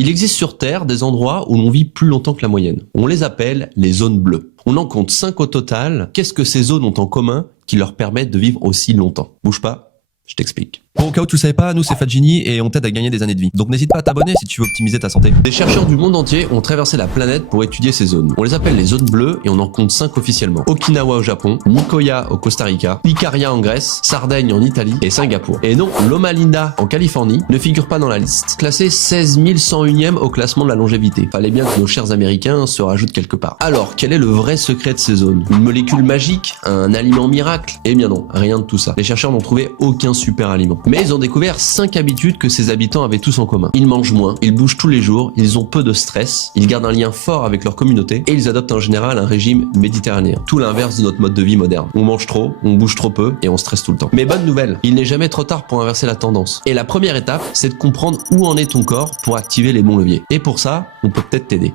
Il existe sur Terre des endroits où l'on vit plus longtemps que la moyenne. On les appelle les zones bleues. On en compte 5 au total. Qu'est-ce que ces zones ont en commun qui leur permettent de vivre aussi longtemps? Bouge pas, je t'explique. Bon, au cas où tu le savais pas, nous c'est Fadjini et on t'aide à gagner des années de vie. Donc n'hésite pas à t'abonner si tu veux optimiser ta santé. Des chercheurs du monde entier ont traversé la planète pour étudier ces zones. On les appelle les zones bleues et on en compte 5 officiellement. Okinawa au Japon, Nicoya au Costa Rica, Ikaria en Grèce, Sardaigne en Italie et Singapour. Et non, Loma Linda en Californie ne figure pas dans la liste. Classé 16 101e au classement de la longévité. Fallait bien que nos chers américains se rajoutent quelque part. Alors, quel est le vrai secret de ces zones? Une molécule magique? Un aliment miracle? Eh bien non, rien de tout ça. Les chercheurs n'ont trouvé aucun super aliment. Mais ils ont découvert 5 habitudes que ces habitants avaient tous en commun. Ils mangent moins, ils bougent tous les jours, ils ont peu de stress, ils gardent un lien fort avec leur communauté et ils adoptent en général un régime méditerranéen. Tout l'inverse de notre mode de vie moderne. On mange trop, on bouge trop peu et on stresse tout le temps. Mais bonne nouvelle, il n'est jamais trop tard pour inverser la tendance. Et la première étape, c'est de comprendre où en est ton corps pour activer les bons leviers. Et pour ça, on peut peut-être t'aider.